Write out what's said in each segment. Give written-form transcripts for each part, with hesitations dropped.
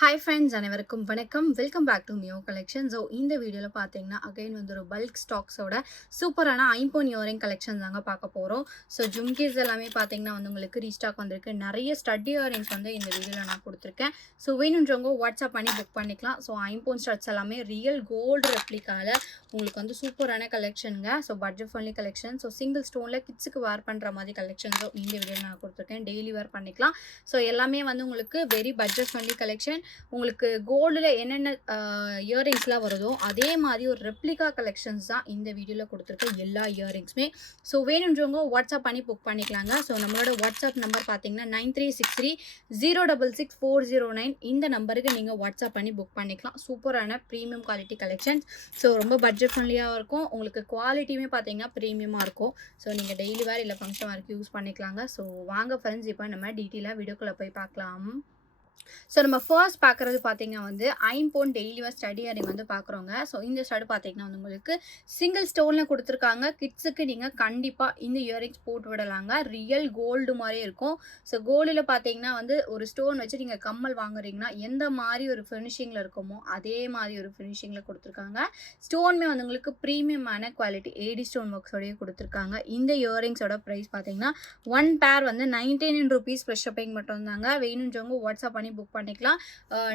Hi friends அனைவருக்கும் வணக்கம். Welcome back to Mio collection. So இந்த வீடியோவில் பார்த்தீங்கன்னா அகைன் வந்து ஒரு பல்க் ஸ்டாக்ஸோட சூப்பரான ஐம்பொன் இயரிங் கலெக்ஷன் தாங்க பார்க்க போகிறோம். ஸோ ஜும்கீஸ் எல்லாமே பார்த்தீங்கன்னா வந்து உங்களுக்கு ரீஸ்டாக் வந்திருக்கு. நிறைய ஸ்டட் இயரிங்ஸ் வந்து இந்த வீடியோவில் நான் கொடுத்துருக்கேன். ஸோ வேணுன்றவங்க வாட்ஸ்அப் பண்ணி புக் பண்ணிக்கலாம். ஸோ ஐம்பொன் ஸ்டட்ஸ் எல்லாமே ரியல் கோல்டு ரெப்ளிகாவில் உங்களுக்கு வந்து சூப்பரான கலெக்ஷனுங்க. So budget friendly collection. So single ஸ்டோனில் கிட்ஸுக்கு வேர் பண்ணுற மாதிரி கலெக்ஷன்ஸும் இந்த வீடியோவில் நான் கொடுத்துருக்கேன். டெய்லி வேர் பண்ணிக்கலாம். ஸோ எல்லாமே வந்து உங்களுக்கு வெரி பட்ஜெட் ஃப்ரெண்ட்லி கலெக்ஷன். உங்களுக்கு கோல்டில் என்னென்ன இயரிங்ஸ்லாம் வருதோ அதே மாதிரி ஒரு ரெப்ளிகா கலெக்ஷன்ஸ் தான் இந்த வீடியோவில் கொடுத்துருக்க எல்லா இயரிங்ஸுமே. ஸோ வேணுன்றவங்க வாட்ஸ்அப் பண்ணி புக் பண்ணிக்கலாங்க. ஸோ நம்மளோட வாட்ஸ்அப் நம்பர் பார்த்தீங்கன்னா 9363066409. இந்த நம்பருக்கு நீங்கள் வாட்ஸ்அப் பண்ணி புக் பண்ணிக்கலாம். சூப்பரான ப்ரீமியம் குவாலிட்டி கலெக்ஷன்ஸ். ஸோ ரொம்ப பட்ஜெட் ஃப்ரெண்ட்லியாக இருக்கும். உங்களுக்கு குவாலிட்டியுமே பார்த்தீங்கன்னா ப்ரீமியமாக இருக்கும். ஸோ நீங்கள் டெய்லி வேர் இல்லை ஃபங்க்ஷன் வேருக்கு யூஸ் பண்ணிக்கலாங்க. ஸோ வாங்க ஃப்ரெண்ட்ஸ், இப்போ நம்ம டீட்டெயிலாக வீடியோக்குள்ளே போய் பார்க்கலாம். ஸோ நம்ம ஃபர்ஸ்ட் பார்க்குறது பார்த்தீங்கன்னா வந்து ஐம்பொன் டெய்லி வேர் ஸ்டடி இயரிங் வந்து பார்க்குறோங்க. ஸோ இந்த ஸ்டட் பார்த்தீங்கன்னா வந்து உங்களுக்கு சிங்கிள் ஸ்டோனில் கொடுத்துருக்காங்க. கிட்ஸுக்கு நீங்கள் கண்டிப்பாக இந்த இயரிங்ஸ் போட்டு விடலாங்க. ரியல் கோல்டு மாதிரி இருக்கும். ஸோ கோல்டில் பார்த்தீங்கன்னா வந்து ஒரு ஸ்டோன் வச்சு நீங்கள் கம்மல் வாங்குறீங்கன்னா எந்த மாதிரி ஒரு ஃபினிஷிங்கில் இருக்குமோ அதே மாதிரி ஒரு ஃபினிஷிங்கில் கொடுத்துருக்காங்க. ஸ்டோனுமே வந்து உங்களுக்கு ப்ரீமியமான குவாலிட்டி ஏடி ஸ்டோன் ஒர்க்ஸோடய கொடுத்துருக்காங்க. இந்த இயரிங்ஸோட ப்ரைஸ் பார்த்தீங்கன்னா ஒன் பேர் வந்து 99 rupees ப்ளஸ் ஷிப்பிங் மட்டும் தாங்க. வேணுன்றவங்க வாட்ஸ்அப் பண்ணி புக் பண்ணிக்கலாம்.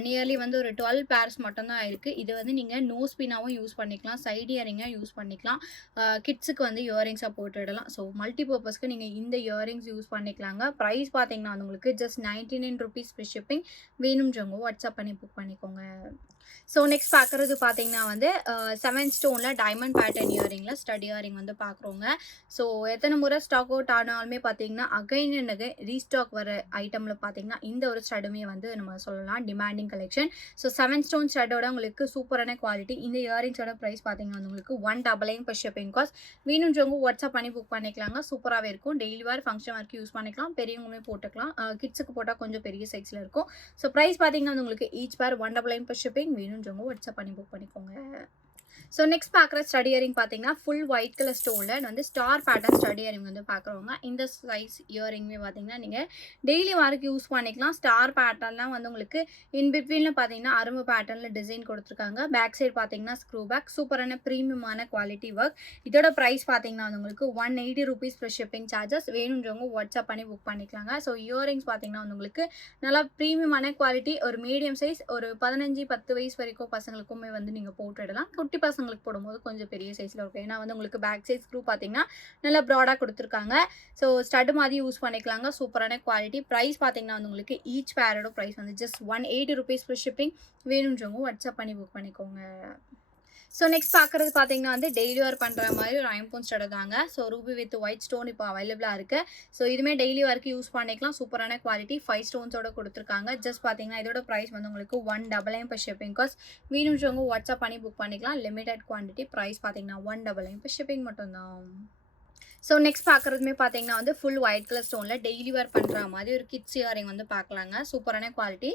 நியர்லி வந்து ஒரு 12 பேர்ஸ் மட்டும்தான் இருக்குது. இது வந்து நீங்கள் நோஸ் பின்னாவும் யூஸ் பண்ணிக்கலாம், சைடு இயரிங்காக யூஸ் பண்ணிக்கலாம். கிட்ஸுக்கு வந்து இயரிங்ஸாக போட்டுவிடலாம். ஸோ மல்டி பர்பஸ்க்கு நீங்கள் இந்த இயரிங்ஸ் யூஸ் பண்ணிக்கலாங்க. ப்ரைஸ் பார்த்தீங்கன்னா உங்களுக்கு ஜஸ்ட் 99 rupees ஃப்ரீ ஷிப்பிங். வேணுன்றவங்க வாட்ஸ்அப் பண்ணி புக் பண்ணிக்கோங்க. ஸோ நெக்ஸ்ட் பார்க்குறது பார்த்தீங்கன்னா வந்து 7 ஸ்டோனில் டைமண்ட் பேட்டர்ன் இயரிங்கில் ஸ்டட் இயரிங் வந்து பார்க்குறோங்க. ஸோ எத்தனை முறை ஸ்டாக் அவுட் ஆனாலுமே பார்த்தீங்கன்னா அகைன் எனக்கு ரீஸ்டாக் வர ஐட்டமில் பார்த்தீங்கன்னா இந்த ஒரு ஸ்டடுமே வந்து நம்ம சொல்லலாம் டிமாண்டிங் கலெக்ஷன். ஸோ 7 ஸ்டோன் ஸ்டட்டோட உங்களுக்கு சூப்பரான குவாலிட்டி. இந்த இயரிங்ஸோட ப்ரைஸ் பார்த்தீங்கன்னா வந்து உங்களுக்கு 199 per shipping cost. வேணுன்றவங்க வாட்ஸ்அப் பண்ணி புக் பண்ணிக்கலாங்க. சூப்பராகவே இருக்கும். டெய்லி வேர் ஃபங்க்ஷன் வரைக்கும் யூஸ் பண்ணிக்கலாம். பெரியவங்களுமே போட்டுக்கலாம். கிட்ஸுக்கு போட்டால் கொஞ்சம் பெரிய சைஸில் இருக்கும். ஸோ ப்ரைஸ் பார்த்தீங்கன்னா வந்து உங்களுக்கு ஈச் பேர் 199 per shipping. வேணுன்றவங்க வாட்ஸ்அப் பண்ணி புக் பண்ணிக்கோங்க. ஸோ நெக்ஸ்ட் பார்க்குற ஸ்டடி இயரிங் பார்த்தீங்கன்னா ஃபுல் ஒயிட் கலர் ஸ்டோனில் வந்து ஸ்டார் பேட்டர்ன் ஸ்டடி இயரிங் வந்து பார்க்குறவங்க இந்த சைஸ் இயரிங்குமே பார்த்தீங்கன்னா நீங்கள் டெய்லி வாருக்கு யூஸ் பண்ணிக்கலாம். ஸ்டார் பேட்டர்ன்லாம் வந்து உங்களுக்கு இன் பிட்வீனில் பார்த்தீங்கன்னா அரும்பு பேட்டர்னில் டிசைன் கொடுத்துருக்காங்க. பேக் சைடு பார்த்தீங்கன்னா ஸ்க்ரூ பேக். சூப்பரான ப்ரீமியமான குவாலிட்டி ஒர்க். இதோட ப்ரைஸ் பார்த்தீங்கன்னா வந்து உங்களுக்கு 180 rupees ப்ளஸ் ஷிப்பிங் சார்ஜஸ். வேணுன்றவங்க வாட்ஸ்அப் பண்ணி புக் பண்ணிக்கலாங்க. ஸோ இயரிங்ஸ் பார்த்தீங்கன்னா வந்து உங்களுக்கு நல்லா ப்ரீமியமான குவாலிட்டி. ஒரு மீடியம் சைஸ் ஒரு 15-10 வயசு வரைக்கும் பசங்களுக்குமே வந்து நீங்கள் போட்டுவிடலாம். குட்டி பசங்களுக்கு போடும்போது கொஞ்சம் பெரிய சைஸில் இருக்கும். ஏன்னா வந்து உங்களுக்கு பேக் சைஸ் ஸ்க்ரூ பார்த்தீங்கன்னா நல்லா ப்ராடாக கொடுத்துருக்காங்க. ஸோ ஸ்டட் மாதிரி யூஸ் பண்ணிக்கலாங்க. சூப்பரான குவாலிட்டி. ப்ரைஸ் பார்த்தீங்கன்னா வந்து உங்களுக்கு ஈச் பேரோட ப்ரைஸ் வந்து ஜஸ்ட் 180 rupees ப்ளஸ் ஷிப்பிங். வேணுன்றவங்க வாட்ஸ்அப் பண்ணி புக் பண்ணிக்கோங்க. ஸோ நெக்ஸ்ட் பார்க்குறது பார்த்தீங்கன்னா வந்து டெய்லி வேர் பண்ணுற மாதிரி ஒரு ஐம்பொன் ஸ்டட் தாங்க. So Ruby with white stone இப்போ அவைலபிளாக இருக்குது. ஸோ இதுவுமே டெய்லி வேர்க்கு யூஸ் பண்ணிக்கலாம். சூப்பரான குவாலிட்டி 5 ஸ்டோன்ஸோட கொடுத்துருக்காங்க. ஜஸ்ட் பார்த்தீங்கன்னா இதோட ப்ரைஸ் வந்து உங்களுக்கு 199 per shipping cost. வேணுன்றவங்க வாட்ஸ்அப் பண்ணி புக் பண்ணிக்கலாம். Limited quantity. ப்ரைஸ் பார்த்தீங்கன்னா 199 per shipping மட்டும்தான். ஸோ நெக்ஸ்ட் பார்க்குறதுமே பார்த்தீங்கன்னா வந்து ஃபுல் ஒயிட் கலர் ஸ்டோனில் டெய்லி வேர் பண்ணுற மாதிரி ஒரு கிட்ஸ் இயரிங் வந்து பார்க்கலாங்க. சூப்பரான குவாலிட்டி.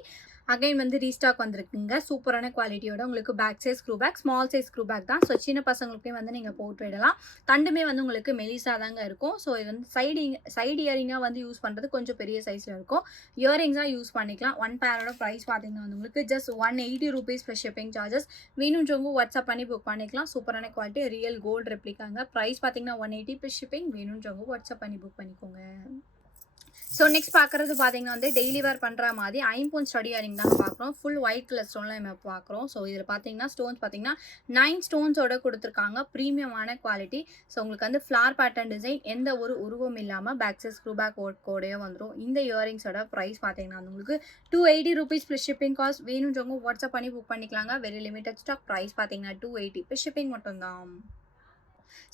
அகைன் வந்து ரீஸ்டாக் வந்திருக்குங்க. சூப்பரான குவாலிட்டியோட உங்களுக்கு back size screw back, small size screw back தான். ஸோ சின்ன பசங்களுக்கே வந்து நீங்கள் போட்டு விடலாம். தண்டுமே வந்து உங்களுக்கு மெலிசாக தாங்க இருக்கும். ஸோ இது வந்து சைடு இயரிங்காக வந்து யூஸ் பண்ணுறது கொஞ்சம் பெரிய சைஸில் இருக்கும். இயரிங்ஸாக யூஸ் பண்ணிக்கலாம். ஒன் பேரோட ப்ரைஸ் பார்த்தீங்கன்னா வந்து உங்களுக்கு just 180 rupees plus shipping charges. வேணுன்றவங்க வாட்ஸ்அப் பண்ணி புக் பண்ணிக்கலாம். சூப்பரான குவாலிட்டி ரியல் கோல்டு ரெப்ளிகாங்க. ப்ரைஸ் பார்த்தீங்கன்னா 180 ப்ளஸ் ஷிப்பிங். வேணுன்றவங்க வாட்ஸ்அப் பண்ணி புக் பண்ணிக்கோங்க. ஸோ நெக்ஸ்ட் பார்க்குறது பார்த்தீங்கன்னா வந்து டெய்லி வேர் பண்ணுற மாதிரி ஐம்பொன் ஸ்டடி இயரிங் தாங்க பார்க்குறோம். ஃபுல் ஒயிட் கலர் ஸ்டோனில் நம்ம பார்க்குறோம். ஸோ இதில் பார்த்தீங்கன்னா ஸ்டோன்ஸ் பார்த்தீங்கன்னா 9 ஸ்டோன்ஸோட கொடுத்துருக்காங்க. ப்ரீமியமான குவாலிட்டி. ஸோ உங்களுக்கு வந்து ஃப்ளார் பேட்டர்ன் டிசைன் எந்த ஒரு உருவம் இல்லாமல் பேக் சைஸ் ஸ்க்ரூ பேக் கோடையே வந்துடும். இந்த இயரிங்ஸோட ப்ரைஸ் பார்த்தீங்கன்னா உங்களுக்கு 280 rupees ப்ளஸ் ஷிப்பிங் காஸ்ட். வேணுன்றவங்க வாட்ஸ்அப் பண்ணி புக் பண்ணிக்கலாங்க. Very limited stock. ப்ரைஸ் பார்த்தீங்கன்னா 280 ப்ளஸ் ஷிப்பிங் மட்டும்தான்.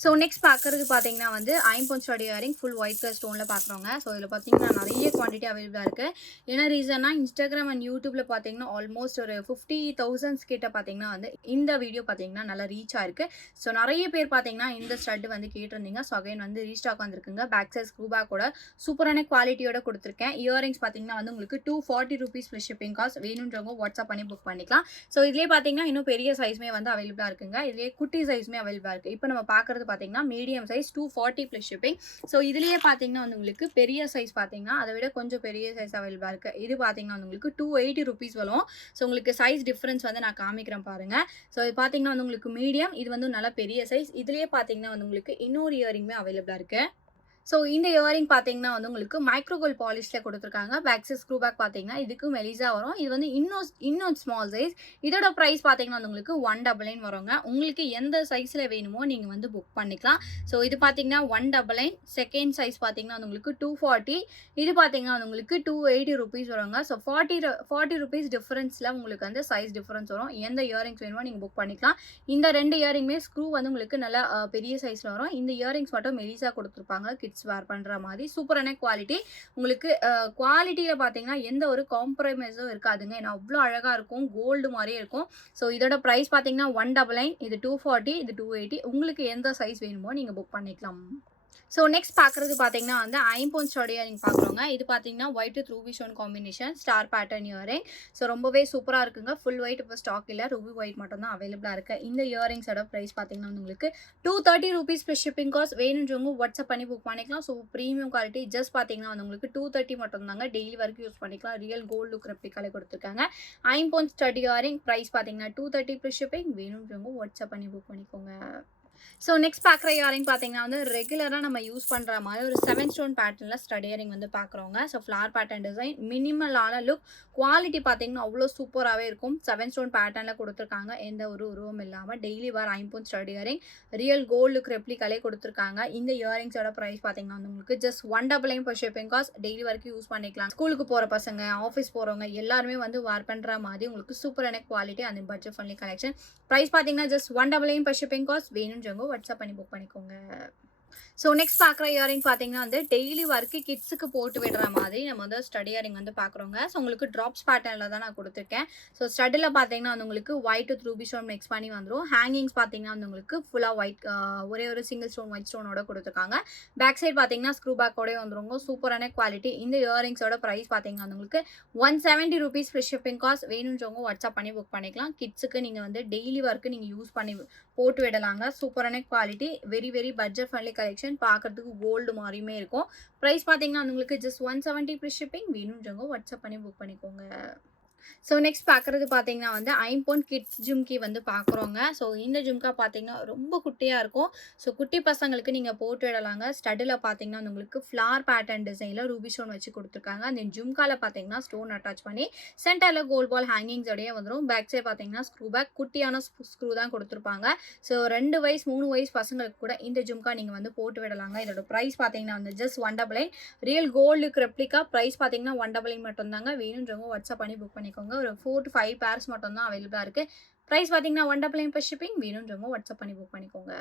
ஸோ நெக்ஸ்ட் பார்க்குறது பார்த்தீங்கன்னா வந்து ஐம்பொன் stud earring full white colour ஸ்டோனில் பார்க்குறோங்க. ஸோ இதில் பார்த்தீங்கன்னா நிறைய குவான்டிட்டி அவைலபிளாக இருக்குது. என்ன ரீசன்னா இன்ஸ்டாகிராம் அண்ட் யூடியூப்பில் பார்த்தீங்கன்னா ஆல்மோஸ்ட் ஒரு 50,000 கிட்ட பார்த்தீங்கன்னா வந்து இந்த வீடியோ பார்த்தீங்கன்னா நல்லா ரீச் ஆயிருக்கு. ஸோ நிறைய பேர் பார்த்தீங்கன்னா இந்த ஸ்டட் வந்து கேட்டிருந்தீங்க. ஸோ அகைன் வந்து ரீஸ்டாக் வந்திருக்குங்க. பேக் சைஸ் ஸ்க்ரூ பேக்கோட சூப்பரான குவாலிட்டியோட கொடுத்துருக்கேன். இயரிங்ஸ் பார்த்தீங்கன்னா வந்து உங்களுக்கு 240 rupees ப்ளஸ் ஷிப்பிங் காஸ்ட். வேணுன்றவங்க வாட்ஸ்அப் பண்ணி புக் பண்ணிக்கலாம். ஸோ இதுலேயே பார்த்தீங்கன்னா இன்னும் பெரிய சைஸுமே வந்து அவைலபிளாக இருக்குங்க. இதுலேயே குட்டி சைஸுமே அவைலபிளாக இருக்குது. இப்போ நம்ம பார்க்குற பார்க்குறது பார்த்தீங்கன்னா medium size 240 plus shipping. So இதுலேயே பார்த்தீங்கன்னா வந்து உங்களுக்கு பெரிய சைஸ் பார்த்தீங்கன்னா அதை விட கொஞ்சம் பெரிய சைஸ் அவைலபிளாக இருக்குது. இது பார்த்தீங்கன்னா வந்து உங்களுக்கு 280 ருபீஸ் வரும். ஸோ உங்களுக்கு சைஸ் டிஃப்ரென்ஸ் வந்து நான் காமிக்கிறேன் பாருங்கள். ஸோ இது பார்த்தீங்கன்னா வந்து உங்களுக்கு மீடியம், இது வந்து நல்லா பெரிய சைஸ். இதுலேயே பார்த்தீங்கன்னா வந்து உங்களுக்கு இன்னொரு இயரிங்குமே அவைலபிளாக இருக்குது. ஸோ இந்த இயரிங் பார்த்தீங்கன்னா வந்து உங்களுக்கு மைக்ரோகோல் பாலிஷில் கொடுத்துருக்காங்க. பேக் சைட் ஸ்க்ரூ பேக் பார்த்தீங்கன்னா இதுக்கு மெலிசா வரும். இது வந்து இன்னும் ஸ்மால் சைஸ். இதோட ப்ரைஸ் பார்த்தீங்கன்னா வந்து உங்களுக்கு 199 வருங்க. உங்களுக்கு எந்த சைஸில் வேணுமோ நீங்கள் வந்து புக் பண்ணிக்கலாம். ஸோ இது பார்த்தீங்கன்னா 199. செகண்ட் சைஸ் பார்த்தீங்கன்னா வந்து உங்களுக்கு 240. இது பார்த்தீங்கன்னா வந்து உங்களுக்கு 280 ருபீஸ் வருங்க. ஸோ 40 ருபீஸ் டிஃப்ரென்ஸில் உங்களுக்கு வந்து சைஸ் டிஃப்ரென்ஸ் வரும். எந்த இயரிங்ஸ் வேணுமோ நீங்கள் புக் பண்ணிக்கலாம். இந்த 2 இயரிங்குமே ஸ்க்ரூ வந்து உங்களுக்கு நல்லா பெரிய சைஸில் வரும். இந்த இயரிங்ஸ் மட்டும் மெலிசா கொடுத்துருப்பாங்க. கிட்ஸ் வேர் பண்ற மாதிரி சூப்பரான குவாலிட்டி. உங்களுக்கு குவாலிட்டியில பார்த்தீங்கன்னா எந்த ஒரு காம்ப்ரமைஸும் இருக்காதுங்க. ஏன்னா அவ்வளோ அழகா இருக்கும். கோல்டு மாதிரியே இருக்கும். ஸோ இதோட ப்ரைஸ் பார்த்தீங்கன்னா 199, இது 240, இது 280. உங்களுக்கு எந்த சைஸ் வேணுமோ நீங்க புக் பண்ணிக்கலாம். ஸோ நெக்ஸ்ட் பார்க்குறது பார்த்தீங்கன்னா வந்து ஐம்பொன் ஸ்டோன் இயரிங் பார்க்குறோங்க. இது பார்த்தீங்கன்னா white with ruby stone combination star pattern earring. So ரொம்பவே சூப்பராக இருக்குங்க. ஃபுல் ஒயிட் இப்போ ஸ்டாக் இல்லை, ரூபி ஒயிட் மட்டும் தான் அவைலபிளாக இருக்குது. இந்த இயரிங்ஸோட ப்ரைஸ் பார்த்தீங்கன்னா வந்து உங்களுக்கு 230 ருபீஸ் ப்ளஸ் ஷிப்பிங் காஸ்ட். வேணுன்றவங்க வாட்ஸ்அப் பண்ணி புக் பண்ணிக்கலாம். ஸோ ப்ரீமியம் குவாலிட்டி ஜஸ்ட் பார்த்தீங்கன்னா வந்து உங்களுக்கு 230 மட்டும் தாங்க. டெய்லி வரைக்கும் யூஸ் பண்ணிக்கலாம். ரியல் கோல்டு லுக் ரெப்ளிகாலே கொடுத்துருக்காங்க. ஐம்பொன் ஸ்டட் இயரிங் ப்ரைஸ் பார்த்தீங்கன்னா 230 ப்ளஸ் ஷிப்பிங். வேணுன்றவங்க வாட்ஸ்அப் பண்ணி புக் பண்ணிக்கோங்க. ஸோ நெக்ஸ்ட் பார்க்குற இயரிங் பார்த்தீங்கன்னா வந்து ரெகுலராக நம்ம யூஸ் பண்ணுற மாதிரி ஒரு 7 ஸ்டோன் பேட்டர்னில் ஸ்டட் இயரிங் வந்து பார்க்குறோங்க. ஸோ ஃப்ளார் பேட்டர்ன் டிசைன், மினிமலான லுக், குவாலிட்டி பார்த்தீங்கன்னா அவ்வளோ சூப்பராகவே இருக்கும். 7 ஸ்டோன் பேட்டர்னில் கொடுத்துருக்காங்க. எந்த ஒரு உருவம் இல்லாமல் டெய்லி வேர் ஐம்பொன் stud earring real gold look ரெப்ளிகாலே கொடுத்துருக்காங்க. இந்த இயரிங்ஸோட ப்ரைஸ் பார்த்தீங்கன்னா வந்து உங்களுக்கு just 199 per shipping cost. Daily வரைக்கும் யூஸ் பண்ணிக்கலாம். ஸ்கூலுக்கு போகிற பசங்க, ஆஃபீஸ் போகிறவங்க எல்லாருமே வந்து வேர் பண்ணுற மாதிரி உங்களுக்கு சூப்பரான குவாலிட்டி அந்த பட்ஜெட் ஃப்ரெண்ட்லி கலெக்ஷன். ப்ரைஸ் பார்த்தீங்கன்னா ஜஸ்ட் 199 per ஷிப்பிங் காஸ்ட். வேணுன்றவங்க வாட்ஸ்அப் பண்ணி புக் பண்ணிக்கோங்க. ஸோ நெக்ஸ்ட் பார்க்குற இயரிங் பார்த்தீங்கன்னா வந்து டெய்லி ஒர்க்கு கிட்ஸுக்கு போட்டு விடுற மாதிரி நம்ம வந்து ஸ்டட் இயரிங் வந்து பார்க்குறோங்க. ஸோ உங்களுக்கு ட்ராப்ஸ் பேட்டர்னில் தான் நான் கொடுத்துருக்கேன். ஸோ ஸ்டட்டில் பார்த்தீங்கன்னா வந்து உங்களுக்கு white with ruby stone mix பண்ணி வந்துடும். ஹேங்கிங்ஸ் பார்த்தீங்கன்னா வந்து உங்களுக்கு ஃபுல்லாக ஒயிட், ஒரே ஒரு சிங்கிள் ஸ்டோன் ஒயிட் ஸ்டோனோட கொடுத்துருக்காங்க. பேக் சைட் பார்த்தீங்கன்னா ஸ்க்ரூ பேக்கோடய வந்துருங்க. சூப்பரான குவாலிட்டி. இந்த இயரிங்ஸோட ப்ரைஸ் பார்த்தீங்கன்னா வந்து உங்களுக்கு 170 ருபீஸ் ஃப்ரீ ஷிப்பிங் காஸ்ட். வேணுன்றவங்க வாட்ஸ்அப் பண்ணி புக் பண்ணிக்கலாம். கிட்ஸுக்கு நீங்கள் வந்து டெய்லி ஒர்க்கு நீங்கள் யூஸ் பண்ணி போட்டு விடலாங்க. சூப்பரான quality, very budget friendly collection. பார்க்கறதுக்கு கோல்டு மாதிரியுமே இருக்கும். ப்ரைஸ் பார்த்தீங்கன்னா உங்களுக்கு ஜஸ்ட் 170 ஃப்ரீ ஷிப்பிங். வேணுன்றவங்க வாட்ஸ்அப் பண்ணி புக் பண்ணிக்கோங்க. ஸோ நெக்ஸ்ட் பார்க்குறது பார்த்தீங்கன்னா வந்து ஐம்பொன் கிட்ஸ் ஜும்கி வந்து பார்க்குறோங்க. ஸோ இந்த ஜும்கா பார்த்தீங்கன்னா ரொம்ப குட்டியாக இருக்கும். ஸோ குட்டி பசங்களுக்கு நீங்கள் போட்டு விடலாங்க. ஸ்டடில் பார்த்தீங்கன்னா வந்து உங்களுக்கு ஃப்ளார் பேட்டர்ன் டிசைனில் ரூபி ஸ்டோன் வச்சு கொடுத்துருக்காங்க. அந்த ஜும்காவில் பார்த்தீங்கன்னா ஸ்டோன் அட்டாச் பண்ணி சென்டரில் கோல்ட் பால் ஹேங்கிங்ஸோடய வந்துடும். பேக் சைட் பார்த்தீங்கன்னா ஸ்க்ரூ பேக், குட்டியான ஸ்க்ரூ தான் கொடுத்துருப்பாங்க. ஸோ 2 வயசு 3 வயசு பசங்களுக்கு கூட இந்த ஜும்கா நீங்கள் வந்து போட்டு விடலாங்க. இதோட ப்ரைஸ் பார்த்தீங்கன்னா வந்து just 199. Real gold replica. Price பார்த்தீங்கன்னா 199 மட்டும் தாங்க. வேணுன்றவங்க வாட்ஸ்அப் பண்ணி புக் பண்ணிக்கோங்க. ஒரு 4 to 5 பேர்ஸ் மட்டும் தான் அவைலபிளாக இருக்குது. ப்ரைஸ் பார்த்தீங்கன்னா 199 per ஷிப்பிங். வேணுன்றவங்க வாட்ஸ்அப் பண்ணி புக் பண்ணிக்கோங்க.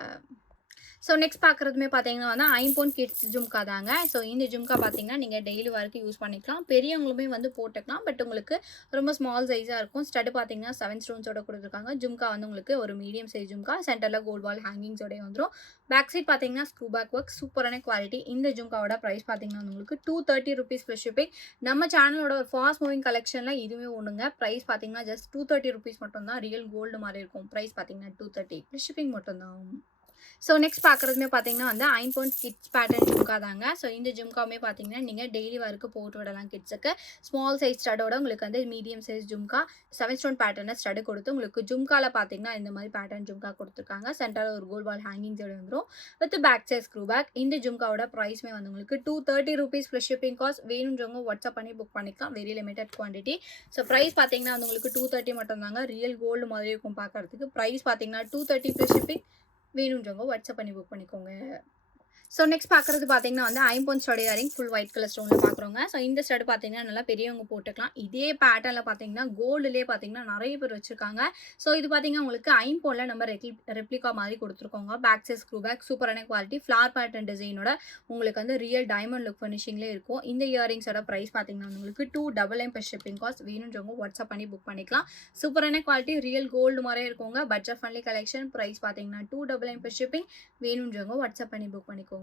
ஸோ நெக்ஸ்ட் பார்க்குறதுமே பார்த்தீங்கன்னா வந்து ஐம்பொன் கிட்ஸ் ஜும்கா தாங்க. ஸோ இந்த ஜும்கா பார்த்தீங்கன்னா நீங்கள் டெய்லி வரைக்கும் யூஸ் பண்ணிக்கலாம். பெரியவங்களுமே வந்து போட்டுக்கலாம். பட் உங்களுக்கு ரொம்ப ஸ்மால் சைஸாக இருக்கும். ஸ்டட் பார்த்தீங்கன்னா 7 ஸ்டோன்ஸோட கொடுத்துருக்காங்க. ஜும்கா வந்து உங்களுக்கு ஒரு மீடியம் சைஸ் ஜும்கா. சென்டரில் கோல்ட் பால் ஹேங்கிங்ஸோடய வந்துடும். பேக் சைட் பார்த்தீங்கன்னா ஸ்க்ரூ பேக் ஒர்க், சூப்பரான குவாலிட்டி. இந்த ஜும்காவோட ப்ரைஸ் பார்த்தீங்கன்னா உங்களுக்கு 230 ருபீஸ் ப்ளஸ் ஷிப்பிங். நம்ம சேனலோட ஒரு ஃபாஸ்ட் மூவிங் கலெக்ஷனில் இதுவே ஒன்றுங்க. ப்ரைஸ் பார்த்தீங்கன்னா ஜஸ்ட் 230 ருபீஸ் மட்டும் தான். ரியல் கோல்டு மாதிரி இருக்கும். ப்ரைஸ் பார்த்தீங்கன்னா 230 ப்ளஸ் ஷிப்பிங் மட்டும் தான். ஸோ நெக்ஸ்ட் பார்க்குறதுமே பார்த்தீங்கன்னா வந்து ஐம்பொன் கிட்ஸ் பேட்டர்ன் ஜும்கா தாங்க. ஸோ இந்த ஜும்காவுமே பார்த்தீங்கன்னா நீங்கள் டெய்லி வரைக்கும் போட்டு விடலாம் கிட்ஸுக்கு. ஸ்மால் சைஸ் ஸ்டடோட உங்களுக்கு வந்து மீடியம் சைஸ் ஜும்கா 7 ஸ்டோன் பேட்டர்னில் ஸ்டடு கொடுத்து உங்களுக்கு ஜும்காவில் பார்த்தீங்கன்னா இந்த மாதிரி பேட்டர்ன் ஜும்கா கொடுத்துருக்காங்க. சென்டரில் ஒரு கோல்ட் பால் ஹேங்கிங்ஸோட வந்துடும் with back size screw back. இந்த ஜும்காவோட ப்ரைஸ்மே வந்து உங்களுக்கு 230 ருபீஸ் ப்ளஸ் ஷிப்பிங் காஸ்ட். வேணுன்றவங்க வாட்ஸ்அப் பண்ணி புக் பண்ணிக்கலாம். Very limited quantity. So price பார்த்தீங்கன்னா வந்து உங்களுக்கு 230 மட்டும் தாங்க. ரியல் கோல்டு மாதிரி இருக்கும் பார்க்கறதுக்கு. ப்ரைஸ் பார்த்தீங்கன்னா 230 ப்ளஸ் ஷிப்பிங். வேணுன்றவங்க வாட்ஸ்அப் பண்ணி புக் பண்ணிக்கோங்க. ஸோ நெக்ஸ்ட் பார்க்குறது பார்த்தீங்கன்னா வந்து ஐம்பொன் stud earring full white colour ஸ்டோனில் பார்க்குறோங்க. ஸோ இந்த ஸ்டட் பார்த்தீங்கன்னா நல்லா பெரியவங்க போட்டுக்கலாம். இதே பேட்டர்னில் பார்த்தீங்கன்னா கோல்டுலேயே பார்த்தீங்கன்னா நிறைய பேர் வச்சுருக்காங்க. ஸோ இது பார்த்தீங்கன்னா உங்களுக்கு ஐம்பொனில் நம்ம ரெப்ளிகா மாதிரி கொடுத்துருக்கோங்க. பேக் சைஸ் ஸ்க்ரூ பேக், சூப்பரான குவாலிட்டி, ஃப்ளார் பேட்டர்ன் டிசைனோட உங்களுக்கு வந்து ரியல் டைமண்ட் லுக் ஃபினிஷிங்லேயே இருக்கும். இந்த இயரிங்ஸோட ப்ரைஸ் பார்த்தீங்கன்னா உங்களுக்கு 299 per ஷிப்பிங் காஸ்ட். வேணுன்றவங்க வாட்ஸ்அப் பண்ணி புக் பண்ணிக்கலாம். சூப்பரான குவாலிட்டி, ரியல் கோல்டு மாதிரியே இருக்குங்க. Budget friendly collection. ப்ரைஸ் பார்த்தீங்கன்னா 299 per ஷிப்பிங். வேணுன்றவங்க வாட்ஸ்அப் பண்ணி புக் பண்ணிக்கோங்க.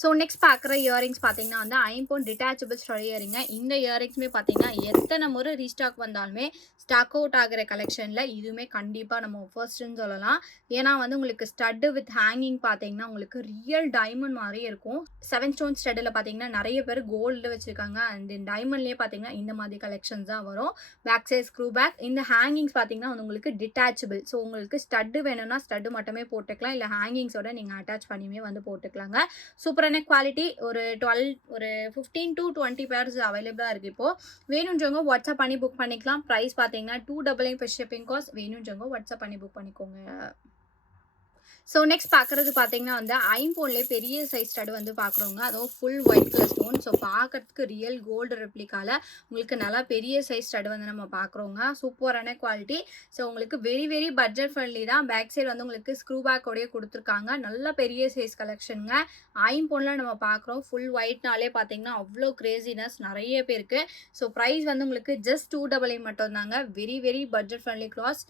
ஸோ நெக்ஸ்ட் பார்க்குற இயரிங்ஸ் பார்த்தீங்கன்னா வந்து ஐம்பொன் டிட்டாச்சபிள் ஸ்டட் இயரிங்க. இந்த இயரிங்ஸுமே பார்த்தீங்கன்னா எத்தனை முறை ரீஸ்டாக் வந்தாலுமே ஸ்டாக் அவுட் ஆகிற கலெக்ஷனில் இதுவுமே கண்டிப்பாக நம்ம ஃபர்ஸ்ட்டுன்னு சொல்லலாம். ஏன்னா வந்து உங்களுக்கு ஸ்டட்டு வித் ஹேங்கிங் பார்த்தீங்கன்னா உங்களுக்கு ரியல் டைமண்ட் மாதிரியே இருக்கும். 7 ஸ்டோன் ஸ்டட்டில் பார்த்தீங்கன்னா நிறைய பேர் கோல்டு வச்சுருக்காங்க. அண்ட் டைமண்ட்லேயே பார்த்தீங்கன்னா இந்த மாதிரி கலெக்ஷன்ஸ் தான் வரும். Back side screw back. இந்த ஹேங்கிங்ஸ் பார்த்தீங்கன்னா வந்து உங்களுக்கு டிட்டாச்சபிள். ஸோ உங்களுக்கு ஸ்டட்டு வேணும்னா ஸ்டட்டு மட்டுமே போட்டுக்கலாம். இல்லை ஹேங்கிங்ஸோட நீங்கள் அட்டாச் பண்ணியுமே வந்து போட்டுக்கலாங்க. சூப்பரான குவாலிட்டி. ஒரு 15 to 20 பேர்ஸ் அவைலபிளாக இருக்குது இப்போது. வேணுன்றவங்க வாட்ஸ்அப் பண்ணி புக் பண்ணிக்கலாம். ப்ரைஸ் பார்த்தீங்கன்னா 299 + ஷிப்பிங் காஸ்ட். வேணுன்றவங்க வாட்ஸ்அப் பண்ணி புக் பண்ணிக்கோங்க. ஸோ நெக்ஸ்ட் பார்க்குறது பார்த்தீங்கன்னா வந்து ஐம்பொன்லேயே பெரிய சைஸ் ஸ்டட் வந்து பார்க்குறோங்க. அதுவும் full white colour stone. So பார்க்கறதுக்கு ரியல் கோல்டு ரெப்ளிகாவில் உங்களுக்கு நல்லா பெரிய சைஸ் ஸ்டட் வந்து நம்ம பார்க்குறோங்க. சூப்பரான குவாலிட்டி. ஸோ உங்களுக்கு வெரி பட்ஜெட் ஃப்ரெண்ட்லி தான். பேக் சைடு வந்து உங்களுக்கு ஸ்க்ரூ பேக்கோடய கொடுத்துருக்காங்க. நல்ல பெரிய சைஸ் கலெக்ஷனுங்க. ஐம்பொன்னில் நம்ம பார்க்குறோம். ஃபுல் ஒயிட்னாலே பார்த்தீங்கன்னா அவ்வளோ கிரேசினஸ் நிறைய பேருக்கு. ஸோ ப்ரைஸ் வந்து உங்களுக்கு ஜஸ்ட் 299 மட்டும்தாங்க. Very budget friendly class.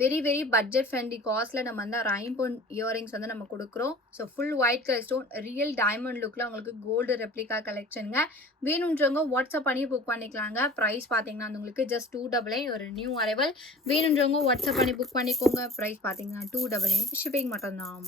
Very budget friendly காஸ்ட்டில் நம்ம வந்து ஐம்பொன் இயரிங்ஸ் வந்து நம்ம கொடுக்குறோம். So full white colour stone real diamond லுக்கில் உங்களுக்கு கோல்டு ரெப்ளிகா கலெக்ஷனுங்க. வேணுன்றவங்க வாட்ஸ்அப் பண்ணி புக் பண்ணிக்கலாங்க. ப்ரைஸ் பார்த்தீங்கன்னா அது உங்களுக்கு ஜஸ்ட் 299 ஒரு நியூ அரைவல். வேணுன்றவங்க வாட்ஸ்அப் பண்ணி புக் பண்ணிக்கோங்க. ப்ரைஸ் பார்த்தீங்கன்னா 299 ஷிப்பிங் மட்டும்தான்.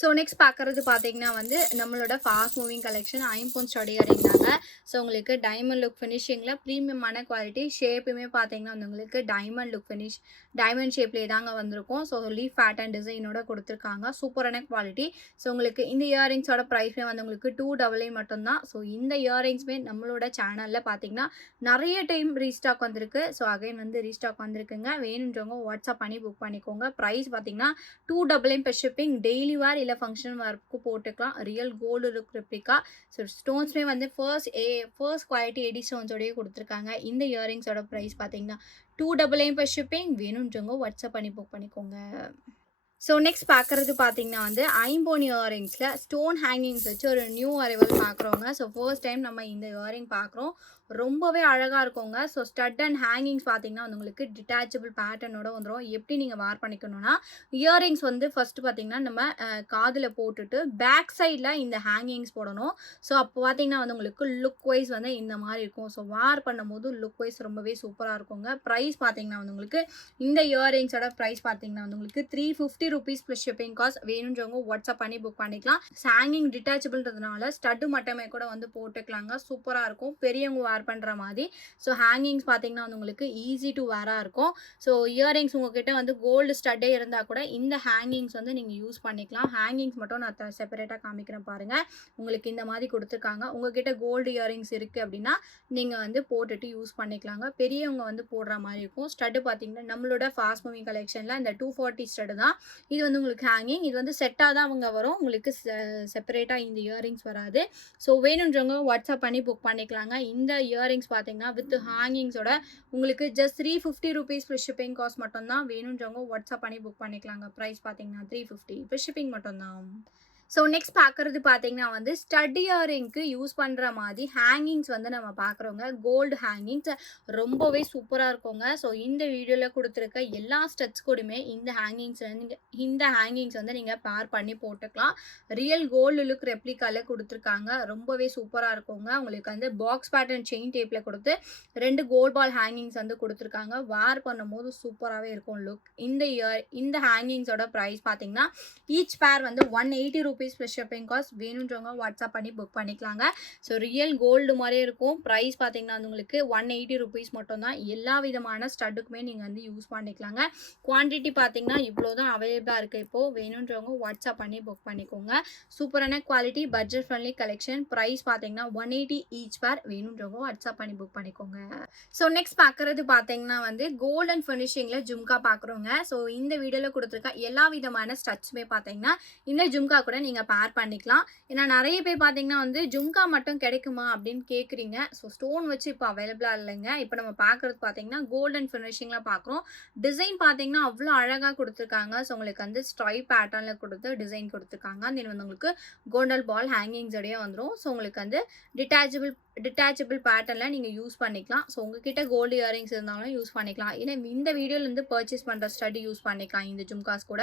ஸோ நெக்ஸ்ட் பார்க்குறது பார்த்தீங்கன்னா வந்து நம்மளோட ஃபாஸ்ட் மூவிங் கலெக்ஷன் ஐம்பொன் ஸ்டட் இயரிங் தாங்க. ஸோ உங்களுக்கு டைமண்ட் லுக் ஃபினிஷிங்கில் ப்ரீமியமான குவாலிட்டி. ஷேப்புமே பார்த்தீங்கன்னா வந்து உங்களுக்கு டைமண்ட் லுக் ஃபினிஷ் டைமண்ட் ஷேப்லேயே தாங்க வந்திருக்கும். ஸோ லீஃப் பேட்டர்ன் டிசைனோட கொடுத்துருக்காங்க. சூப்பரான குவாலிட்டி. ஸோ உங்களுக்கு இந்த இயரிங்ஸோட ப்ரைஸ்மே வந்து உங்களுக்கு 299 மட்டும்தான். ஸோ இந்த இயரிங்ஸ்மே நம்மளோட சேனலில் பார்த்தீங்கன்னா நிறைய டைம் ரீஸ்டாக் வந்திருக்கு. ஸோ அகைன் வந்து ரீஸ்டாக் வந்திருக்குங்க. வேணுன்றவங்க வாட்ஸ்அப் பண்ணி புக் பண்ணிக்கோங்க. ப்ரைஸ் பார்த்தீங்கன்னா 299 + ஷிப்பிங். டெய்லி வேர் இல்லை ஃபங்க்ஷன் வேர்க்கு போட்டுக்கலாம். Real gold look replica. So ஸ்டோன்ஸ்மே வந்து ஃபர்ஸ்ட் குவாலிட்டி எடி ஸ்டோன்ஸோடய கொடுத்துருக்காங்க. இந்த இயரிங்ஸோட ப்ரைஸ் பார்த்தீங்கன்னா 299 + ஷிப்பிங். வேணுன்றவங்க வாட்ஸ்அப் பண்ணி புக் பண்ணிக்கோங்க. ஸோ நெக்ஸ்ட் பார்க்குறது பார்த்தீங்கன்னா வந்து ஐம்பொன் இயரிங்ஸில் ஸ்டோன் ஹேங்கிங்ஸ் வச்சு ஒரு நியூ அரைவல் பார்க்குறோங்க. ஸோ ஃபர்ஸ்ட் டைம் நம்ம இந்த இயரிங் பார்க்குறோம். ரொம்பவே அழகாக இருக்குங்க. ஸோ ஸ்டட் அண்ட் ஹேங்கிங்ஸ் பார்த்தீங்கன்னா வந்து உங்களுக்கு டிட்டாச்சபிள் பேட்டர்னோட வந்துடும். எப்படி நீங்கள் வேர் பண்ணிக்கணும்னா இயரிங்ஸ் வந்து ஃபஸ்ட்டு பார்த்தீங்கன்னா நம்ம காதில் போட்டுட்டு பேக் சைடில் இந்த ஹேங்கிங்ஸ் போடணும். ஸோ அப்போ பார்த்தீங்கன்னா வந்து உங்களுக்கு லுக் வைஸ் வந்து இந்த மாதிரி இருக்கும். ஸோ வேர் பண்ணும்போது லுக் வைஸ் ரொம்பவே சூப்பராக இருக்குங்க. ப்ரைஸ் பார்த்தீங்கன்னா வந்து உங்களுக்கு இந்த இயரிங்ஸோட ப்ரைஸ் பார்த்தீங்கன்னா வந்து உங்களுக்கு 350 rupees + ஷிப்பிங் காஸ்ட். வேணுன்றவங்க வாட்ஸ்அப் பண்ணி புக் பண்ணிக்கலாம். ஹேங்கிங் டிட்டாச்சபிள்ன்றதுனால ஸ்டட்டு மட்டுமே கூட வந்து போட்டுக்கலாங்க. சூப்பராக இருக்கும். பெரியவங்க வேர் பண்ணுற மாதிரி. ஸோ ஹேங்கிங்ஸ் பார்த்தீங்கன்னா வந்து உங்களுக்கு ஈஸி டு வேராக இருக்கும். ஸோ இயரிங்ஸ் உங்ககிட்ட வந்து கோல்டு ஸ்டட்டே இருந்தால் கூட இந்த ஹேங்கிங்ஸ் வந்து நீங்கள் யூஸ் பண்ணிக்கலாம். ஹேங்கிங்ஸ் மட்டும் நான் செப்பரேட்டாக காமிக்கிறேன் பாருங்கள். உங்களுக்கு இந்த மாதிரி கொடுத்துருக்காங்க. உங்ககிட்ட கோல்டு இயரிங்ஸ் இருக்குது அப்படின்னா நீங்கள் வந்து போட்டுட்டு யூஸ் பண்ணிக்கலாங்க. பெரியவங்க வந்து போடுற மாதிரி இருக்கும். ஸ்டட்டு பார்த்தீங்கன்னா நம்மளோட ஃபாஸ்ட் மூவிங் கலெக்ஷனில் இந்த 240 ஸ்டட்டு தான். இது வந்து உங்களுக்கு ஹேங்கிங். இது வந்து செட்டாக தான் அவங்க வரும். உங்களுக்கு செப்பரேட்டாக இந்த இயரிங்ஸ் வராது. ஸோ வேணுன்றவங்க வாட்ஸ்அப் பண்ணி புக் பண்ணிக்கலாங்க. இந்த இயரிங்ஸ் பார்த்தீங்கன்னா வித் ஹேங்கிங்ஸோட உங்களுக்கு ஜஸ்ட் 350 rupees + ஷிப்பிங் காஸ்ட் மட்டும்தான். வேணுன்றவங்க வாட்ஸ்அப் பண்ணி புக் பண்ணிக்கலாங்க. ப்ரைஸ் பார்த்தீங்கன்னா 350 + ஷிப்பிங் மட்டும்தான். ஸோ நெக்ஸ்ட் பார்க்குறது பார்த்தீங்கன்னா வந்து ஸ்டட் இயரிங்க்கு யூஸ் பண்ணுற மாதிரி ஹேங்கிங்ஸ் வந்து நம்ம பார்க்குறோங்க. கோல்டு ஹேங்கிங்ஸ் ரொம்பவே சூப்பராக இருக்குங்க. ஸோ இந்த வீடியோவில் கொடுத்துருக்க எல்லா ஸ்டட்ஸ் கூடயுமே இந்த ஹேங்கிங்ஸ் வந்து நீங்கள் பேர் பண்ணி போட்டுக்கலாம். ரியல் கோல்டு லுக் ரெப்ளிகாவில் கொடுத்துருக்காங்க. ரொம்பவே சூப்பராக இருக்குங்க. உங்களுக்கு வந்து பாக்ஸ் பேட்டர்ன் செயின் டேப்பில் கொடுத்து 2 கோல்ட் பால் ஹேங்கிங்ஸ் வந்து கொடுத்துருக்காங்க. வேர் பண்ணும்போது சூப்பராகவே இருக்கும் லுக். இந்த ஹேங்கிங்ஸோட ப்ரைஸ் பார்த்தீங்கன்னா ஈச் பேர் வந்து 180 rupees + ஷிப்பிங் காஸ்ட். வேணுன்றவங்க வாட்ஸ்அப் பண்ணி புக் பண்ணிக்கலாங்க. ஸோ ரியல் கோல்டு மாதிரியே இருக்கும். ப்ரைஸ் பார்த்தீங்கன்னா உங்களுக்கு 180 rupees மட்டும்தான். எல்லா விதமான ஸ்டட்டுக்குமே நீங்கள் வந்து யூஸ் பண்ணிக்கலாங்க. குவான்டிட்டி பார்த்தீங்கன்னா இவ்வளோ தான் அவைலபிளாக இருக்குது இப்போது. வேணுன்றவங்க வாட்ஸ்அப் பண்ணி புக் பண்ணிக்கோங்க. சூப்பரான quality budget friendly collection. Price பார்த்தீங்கன்னா 180 ஈச் பேர். வேணுன்றவங்க வாட்ஸ்அப் பண்ணி புக் பண்ணிக்கோங்க. ஸோ நெக்ஸ்ட் பார்க்குறது பார்த்தீங்கன்னா வந்து கோல்டன் ஃபினிஷிங்கில் ஜும்கா பார்க்குறோங்க. ஸோ இந்த வீடியோவில் கொடுத்துருக்க எல்லா விதமான ஸ்டட்ஸுமே பார்த்தீங்கன்னா இந்த ஜும்கா கூட நீங்கள் பேர் பண்ணிக்கலாம். ஏன்னா நிறைய பேர் பார்த்தீங்கன்னா வந்து ஜும்கா மட்டும் கிடைக்குமா அப்படின்னு கேட்குறீங்க. ஸோ ஸ்டோன் வச்சு இப்போ அவைலபிளாக இல்லைங்க. இப்போ நம்ம பார்க்குறது பார்த்தீங்கன்னா கோல்டன் ஃபினிஷிங்கில் பார்க்குறோம். டிசைன் பார்த்தீங்கன்னா அவ்வளோ அழகாக கொடுத்துருக்காங்க. ஸோ உங்களுக்கு வந்து ஸ்ட்ரைப் பேட்டர்னில் கொடுத்து டிசைன் கொடுத்துருக்காங்க. தென் வந்து உங்களுக்கு கோல்டன் பால் ஹேங்கிங்ஸோடய வந்துடும். ஸோ உங்களுக்கு வந்து டிட்டாச்சபிள் பேட்டர்னில் நீங்கள் யூஸ் பண்ணிக்கலாம். ஸோ உங்ககிட்ட கோல்டு இயரிங்ஸ் இருந்தாலும் யூஸ் பண்ணிக்கலாம். ஏன்னா இந்த வீடியோலேருந்து பர்ச்சேஸ் பண்ணுற ஸ்டடி யூஸ் பண்ணிக்கலாம். இந்த ஜும்காஸ் கூட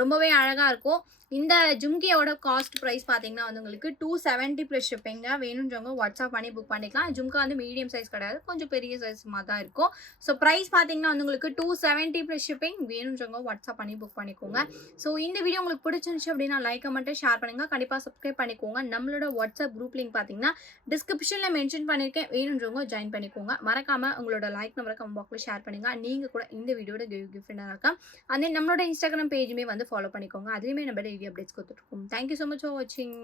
ரொம்பவே அழகாக இருக்கும். இந்த ஜும்கியோட இதோட காஸ்ட் ப்ரைஸ் பார்த்தீங்கன்னா வந்து உங்களுக்கு 270 ப்ளஸ் ஷிப்பிங்க. வேணுன்றவங்க வாட்ஸ்அப் பண்ணி புக் பண்ணிக்கலாம். ஜும்கா வந்து மீடியம் சைஸ் கிடையாது, கொஞ்சம் பெரிய சைஸ் மாதிரி தான் இருக்கும். ஸோ ப்ரைஸ் பார்த்தீங்கன்னா வந்து உங்களுக்கு 270 ப்ளஸ் ஷிப்பிங். வேணுன்றவங்க வாட்ஸ்அப் பண்ணி புக் பண்ணிக்கோங்க. ஸோ இந்த வீடியோ உங்களுக்கு பிடிச்சிருந்துச்சு அப்படின்னா லைக் கமெண்ட் ஷேர் பண்ணுங்க. கண்டிப்பாக சப்ஸ்கிரைப் பண்ணிக்கோங்க. நம்மளோட வாட்ஸ்அப் குரூப் லிங்க் பார்த்தீங்கன்னா டிஸ்கிரிப்ஷனில் மென்ஷன் பண்ணியிருக்கேன். வேணுன்றவங்க ஜாயின் பண்ணிக்கோங்க. மறக்காம உங்களோட லைக் நம்பரை கமெண்ட் பாக்ஸில் ஷேர் பண்ணுங்க. நீங்கள் கூட இந்த வீடியோட கிஃப்ட் இருக்கலாம். அண்ட் தென் நம்மளோட இன்ஸ்டாகிராம் பேஜுமே வந்து ஃபாலோ பண்ணிக்கோங்க. அதுலேயுமே நம்ம டெய்லி அப்டேட்ஸ் கொடுத்துருக்கோம். தேங்க்யூ ஸோ மச் ஃபார் வாட்சிங்.